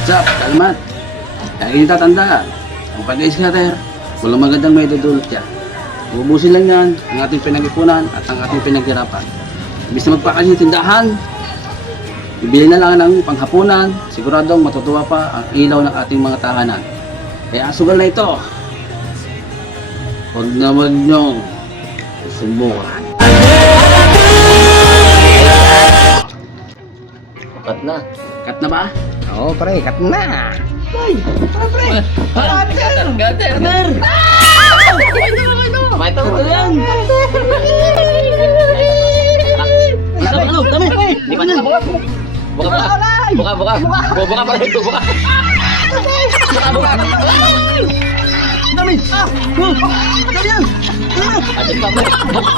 What's up, Kalmat? Lagi tatanda, ang pag-scatter, walang magandang may dudulot yan. Ubusin lang yan ang ating pinag-ipunan at ang ating pinaghirapan. Ibig na magpakasin tindahan, bibili na lang ng panghapunan, siguradong matutuwa pa ang ilaw ng ating mga tahanan. Kaya sugal na ito. Huwag na huwag niyong subukan. Cut na. Cut na ba? Oo, pre, cut na. Cutter, cutter. May ito ko yan. Ano, ano, dami. Di ba na buka? Buka, buka. Buka, buka. Buka, buka pa rin. Buka. Buka, buka. Dami! Ah! Oh! Dami yan! Pre. Buka, buka. Buka,